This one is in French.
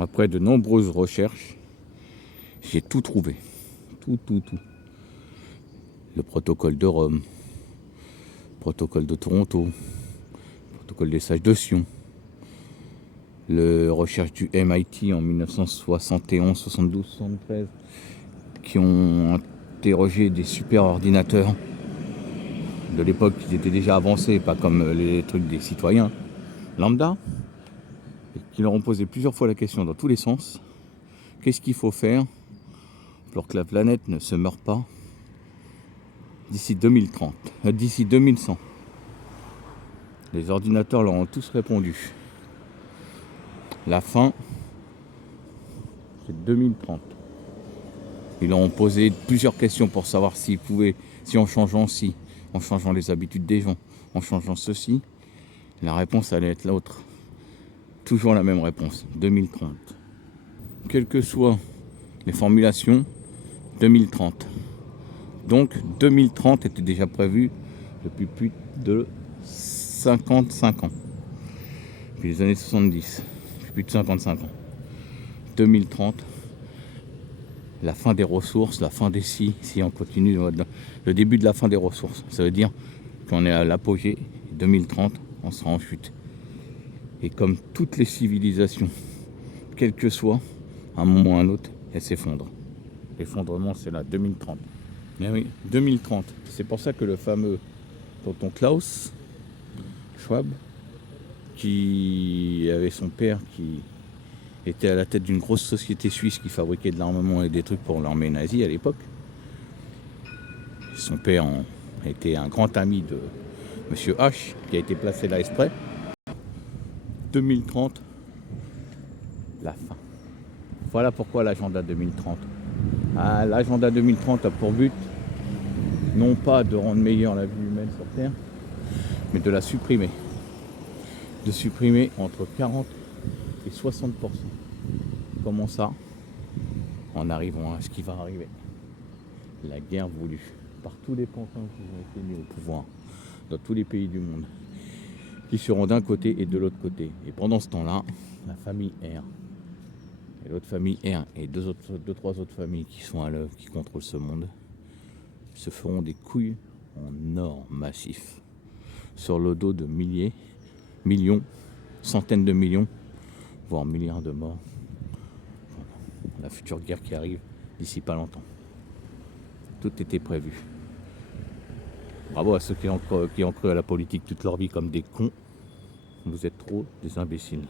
Après de nombreuses recherches, j'ai tout trouvé. Tout. Le protocole de Rome, le protocole de Toronto, le protocole des sages de Sion, les recherches du MIT en 1971, 72, 73, qui ont interrogé des super ordinateurs de l'époque qui étaient déjà avancés, pas comme les trucs des citoyens lambda, et qui leur ont posé plusieurs fois la question dans tous les sens. Qu'est-ce qu'il faut faire pour que la planète ne se meure pas d'ici 2030, d'ici 2100? Les ordinateurs leur ont tous répondu. La fin, c'est 2030. Ils leur ont posé plusieurs questions pour savoir s'ils pouvaient, si en changeant les habitudes des gens, en changeant ceci, la réponse allait être l'autre. Toujours la même réponse, 2030. Quelles que soient les formulations, 2030. Donc 2030 était déjà prévu depuis plus de 55 ans. Depuis les années 70, depuis plus de 55 ans. 2030, la fin des ressources, la fin des si on continue, le début de la fin des ressources. Ça veut dire qu'on est à l'apogée, 2030, on sera en chute. Et comme toutes les civilisations, quel que soit, à un moment ou à un autre, elles s'effondrent. L'effondrement, c'est là, 2030. Mais oui, 2030. C'est pour ça que le fameux tonton Klaus Schwab, qui avait son père qui était à la tête d'une grosse société suisse qui fabriquait de l'armement et des trucs pour l'armée nazie à l'époque. Son père était un grand ami de Monsieur H, qui a été placé là exprès. 2030, la fin. Voilà pourquoi l'agenda 2030. L'agenda 2030 a pour but, non pas de rendre meilleure la vie humaine sur Terre, mais de la supprimer. De supprimer entre 40 et 60%. Comment ça? En arrivant à ce qui va arriver. La guerre voulue par tous les pantins qui ont été mis au pouvoir dans tous les pays du monde, qui seront d'un côté et de l'autre côté. Et pendant ce temps-là, la famille R et l'autre famille R et deux, trois autres familles qui sont à l'œuvre, qui contrôlent ce monde, se feront des couilles en or massif sur le dos de millions, centaines de millions, voire milliards de morts. La future guerre qui arrive d'ici pas longtemps. Tout était prévu. Bravo à ceux qui ont cru à la politique toute leur vie comme des cons. Vous êtes trop des imbéciles.